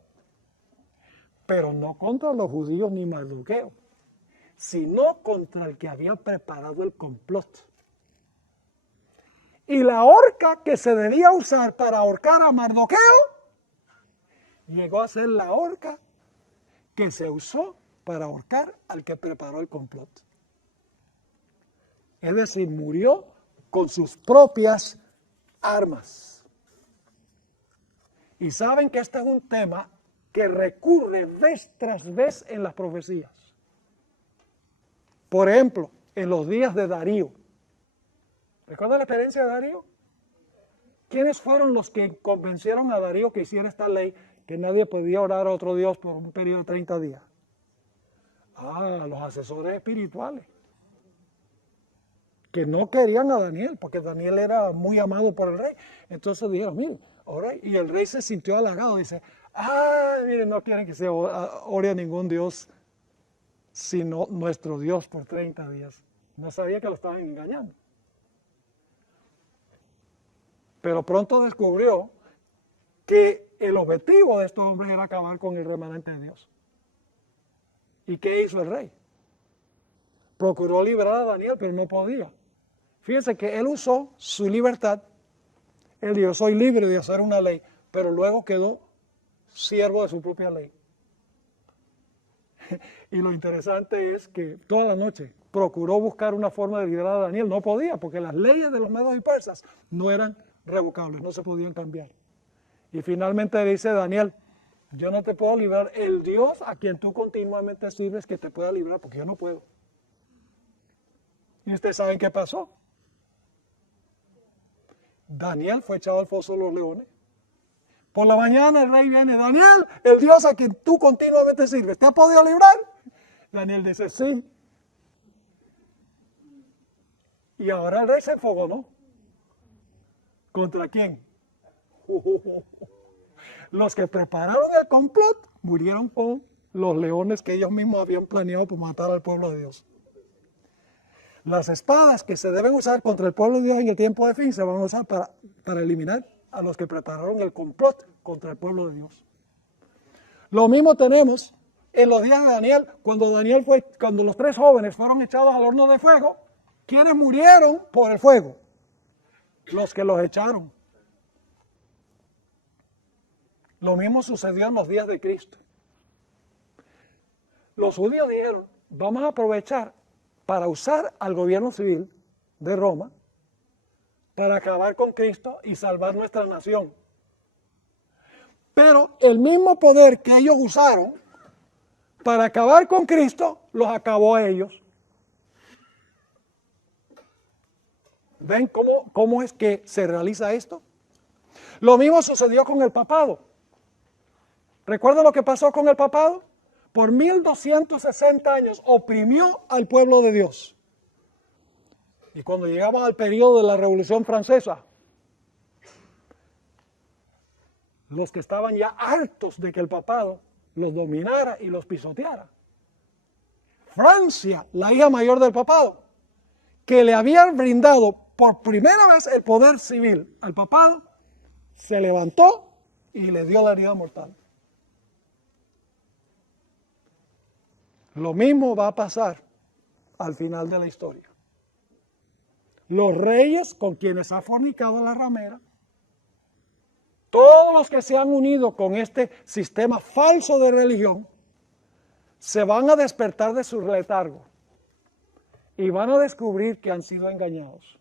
pero no contra los judíos ni Mardoqueo, sino contra el que había preparado el complot. Y la horca que se debía usar para ahorcar a Mardoqueo llegó a ser la horca que se usó para ahorcar al que preparó el complot. Es decir, murió con sus propias armas. Y saben que este es un tema que recurre vez tras vez en las profecías. Por ejemplo, en los días de Darío. ¿Recuerdan la experiencia de Darío? ¿Quiénes fueron los que convencieron a Darío que hiciera esta ley que nadie podía orar a otro Dios por un periodo de 30 días? Los asesores espirituales, que no querían a Daniel, porque Daniel era muy amado por el rey. Entonces dijeron, mire, ora, y el rey se sintió halagado, dice, miren, no quieren que se ore a ningún Dios, sino nuestro Dios por 30 días. No sabía que lo estaban engañando. Pero pronto descubrió que el objetivo de estos hombres era acabar con el remanente de Dios. ¿Y qué hizo el rey? Procuró liberar a Daniel, pero no podía. Fíjense que él usó su libertad. Él dijo, soy libre de hacer una ley, pero luego quedó siervo de su propia ley. Y lo interesante es que toda la noche procuró buscar una forma de liberar a Daniel. No podía, porque las leyes de los medos y persas no eran revocables, no se podían cambiar. Y finalmente dice Daniel, yo no te puedo librar, el Dios a quien tú continuamente sirves que te pueda librar, porque yo no puedo. ¿Y ustedes saben qué pasó? Daniel fue echado al foso de los leones. Por la mañana el rey viene, Daniel, el Dios a quien tú continuamente sirves, ¿te ha podido librar? Daniel dice, sí. Y ahora el rey se enfogonó. ¿Contra quién? Los que prepararon el complot murieron con los leones que ellos mismos habían planeado para matar al pueblo de Dios. Las espadas que se deben usar contra el pueblo de Dios en el tiempo de fin se van a usar para eliminar a los que prepararon el complot contra el pueblo de Dios. Lo mismo tenemos en los días de Daniel, cuando los 3 jóvenes fueron echados al horno de fuego, ¿quiénes murieron por el fuego? Los que los echaron. Lo mismo sucedió en los días de Cristo. Los judíos dijeron, vamos a aprovechar para usar al gobierno civil de Roma para acabar con Cristo y salvar nuestra nación. Pero el mismo poder que ellos usaron para acabar con Cristo, los acabó a ellos. ¿Ven cómo es que se realiza esto? Lo mismo sucedió con el papado. ¿Recuerdan lo que pasó con el papado? Por 1260 años oprimió al pueblo de Dios. Y cuando llegamos al periodo de la Revolución Francesa, los que estaban ya hartos de que el papado los dominara y los pisoteara. Francia, la hija mayor del papado, que le había brindado por primera vez el poder civil al papado, se levantó y le dio la herida mortal. Lo mismo va a pasar al final de la historia. Los reyes con quienes ha fornicado la ramera, todos los que se han unido con este sistema falso de religión, se van a despertar de su letargo y van a descubrir que han sido engañados.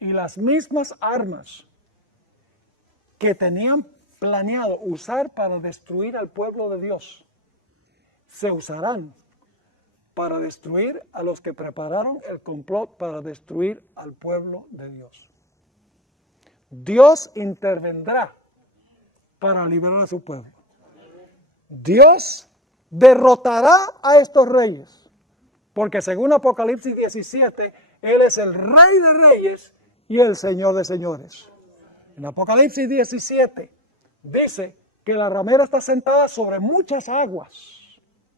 Y las mismas armas que tenían planeado usar para destruir al pueblo de Dios, se usarán para destruir a los que prepararon el complot para destruir al pueblo de Dios. Dios intervendrá para liberar a su pueblo. Dios derrotará a estos reyes, porque según Apocalipsis 17, Él es el Rey de Reyes y el Señor de Señores. En Apocalipsis 17 dice que la ramera está sentada sobre muchas aguas,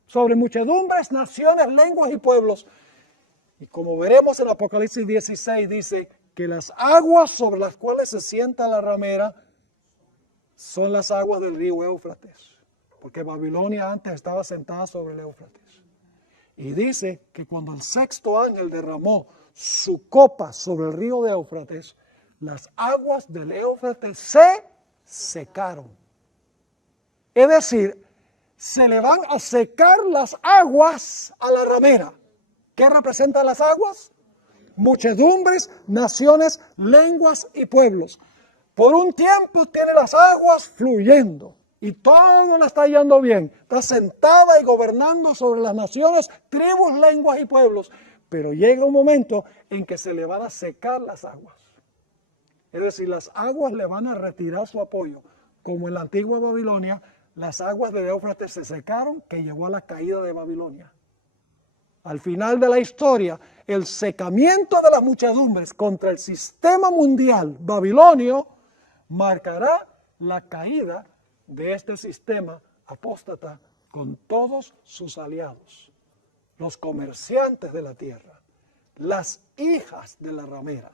sobre muchedumbres, naciones, lenguas y pueblos. Y como veremos en Apocalipsis 16, dice que las aguas sobre las cuales se sienta la ramera son las aguas del río Éufrates, porque Babilonia antes estaba sentada sobre el Éufrates. Y dice que cuando el 6º ángel derramó su copa sobre el río de Éufrates, las aguas del Éufrates se secaron. Es decir, se le van a secar las aguas a la ramera. ¿Qué representan las aguas? Muchedumbres, naciones, lenguas y pueblos. Por un tiempo tiene las aguas fluyendo y todo la está yendo bien. Está sentada y gobernando sobre las naciones, tribus, lenguas y pueblos. Pero llega un momento en que se le van a secar las aguas. Es decir, las aguas le van a retirar su apoyo. Como en la antigua Babilonia, las aguas de Éufrates se secaron, que llevó a la caída de Babilonia. Al final de la historia, el secamiento de las muchedumbres contra el sistema mundial babilonio marcará la caída de este sistema apóstata con todos sus aliados, los comerciantes de la tierra, las hijas de la ramera,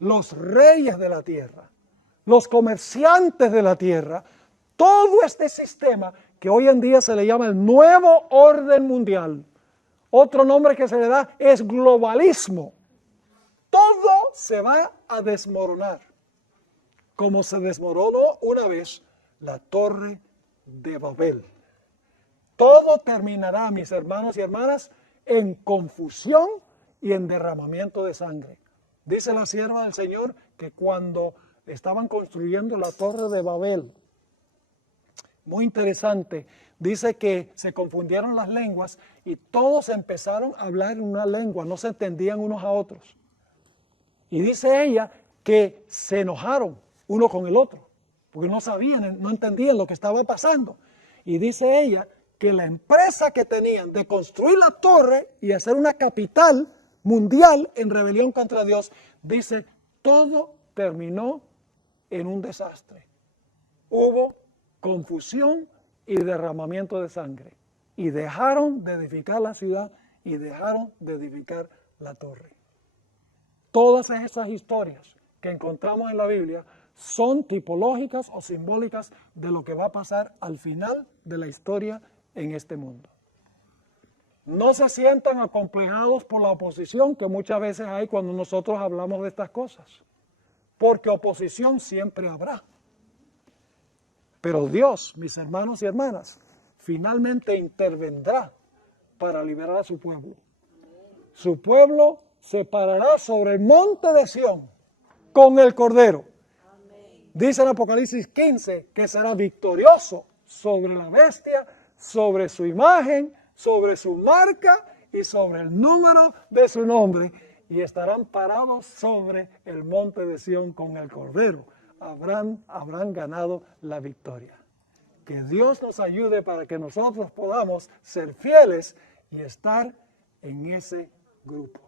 los reyes de la tierra, los comerciantes de la tierra, todo este sistema que hoy en día se le llama el nuevo orden mundial. Otro nombre que se le da es globalismo. Todo se va a desmoronar, como se desmoronó una vez la Torre de Babel. Todo terminará, mis hermanos y hermanas, en confusión y en derramamiento de sangre. Dice la sierva del Señor que cuando estaban construyendo la Torre de Babel, muy interesante, dice que se confundieron las lenguas y todos empezaron a hablar en una lengua, no se entendían unos a otros. Y dice ella que se enojaron uno con el otro, porque no sabían, no entendían lo que estaba pasando. Y dice ella que la empresa que tenían de construir la torre y hacer una capital mundial en rebelión contra Dios, dice, todo terminó en un desastre. Hubo confusión y derramamiento de sangre. Y dejaron de edificar la ciudad y dejaron de edificar la torre. Todas esas historias que encontramos en la Biblia son tipológicas o simbólicas de lo que va a pasar al final de la historia en este mundo. No se sientan acomplejados por la oposición que muchas veces hay cuando nosotros hablamos de estas cosas, porque oposición siempre habrá. Pero Dios, mis hermanos y hermanas, finalmente intervendrá para liberar a su pueblo. Su pueblo se parará sobre el monte de Sión con el Cordero. Dice en Apocalipsis 15 que será victorioso sobre la bestia, sobre su imagen, sobre su marca y sobre el número de su nombre. Y estarán parados sobre el monte de Sión con el Cordero. Habrán ganado la victoria. Que Dios nos ayude para que nosotros podamos ser fieles y estar en ese grupo.